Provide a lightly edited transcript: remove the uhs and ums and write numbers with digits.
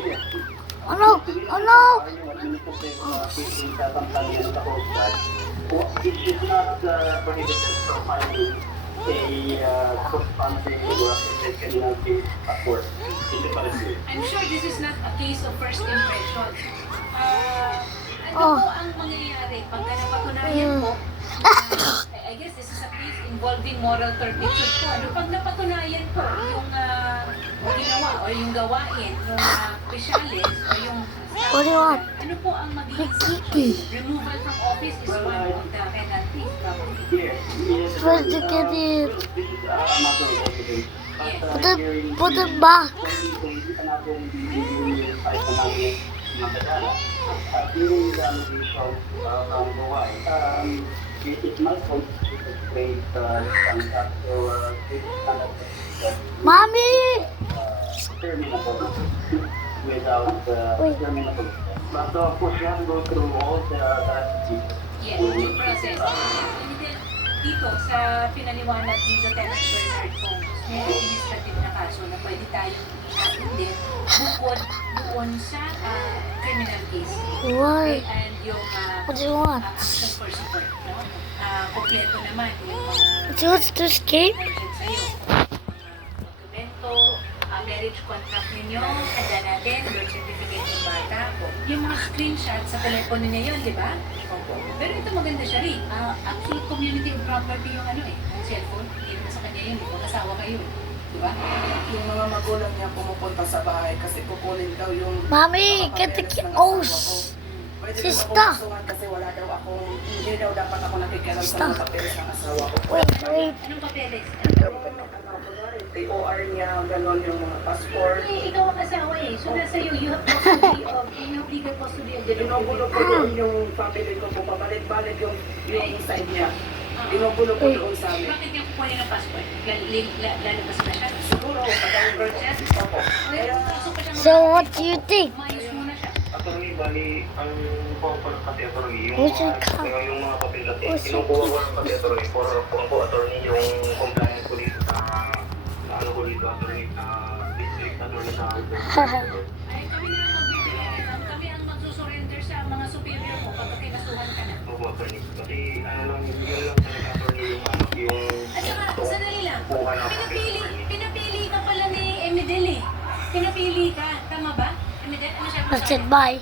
Oh no! Oh no! It should not prohibit us from finding a corresponding criminal case at work. I'm sure this is not a case of first impression. Ano Oh. po ang mangyayari pagka napatunayan po? I guess this is a case involving moral turpitude po. Ano pag napatunayan po yung ginawa o yung gawain ng opisyalis o yung What do you want? ano po ang magiging Kitty. removal from office is one of the penalties. Where's the kitty? This is a matter of evidence. Put it back. During the allegation from Hawaii, it might constitute a great conduct or Mommy! terminable without terminable. But of course, you have to go through all the Yes, due process. Dito sa pinaliwanag ni Lieutenant Bernard Kung, may administrative na kaso na pwede tayong i-attend bukod doon sa criminal case. Why? And yung What do you want? action for support. No? Kompleto naman yung mga Do you want to escape? mentioned sa'yo. Dokumento, marriage contract ninyo, handa natin, birth certificate ng bata. Yung mga screenshot sa telepono niya yun, di ba? Opo. Pero ito maganda siya rin. Absolute community and property yung ano ang cellphone. Hindi naman sa kanya yun, kung asawa kayo. Di ba? Yung mga magulang niya pumupunta sa bahay kasi kukunin daw yung Mommy, get the papeles ng oh, asawa ko. Pwede sister. daw ako magsuhan kasi wala daw akong, hindi daw dapat ako nakikialam sa mga papeles ng asawa ko. wait. Anong papeles? TOR niya, gano'n yung mga passport. Ikaw ang asawa eh. So nasa iyo, you have custody of, you have legal custody of the Binubulo ko doon yung family ko po, pabalik-balik yung side niya. Binubulo ko doon sa amin. Bakit niya kukunin ang passport? Lalabas na siya? Siguro, pagkain birth Yes? Opo. Kaya, pasok pa siya So what do you think? Mayos muna siya. Attorney, bali, ang purpose kasi attorney, yung Where's your car? yung mga papel natin, Where's your kinukuha ko ng pati attorney for po attorney yung compliance ko dito sa ano ko dito attorney sa district attorney sa Ay, kami ang magsusurrender sa mga superior mo kapag kinasuhan ka na. Opo attorney. Kasi ano lang, yun lang talaga attorney yung At saka, sandali lang. kuha ng Pinapili ka pala ni Emidel eh. Pinapili ka. Tama ba? Emidel, ano siya? I said bye.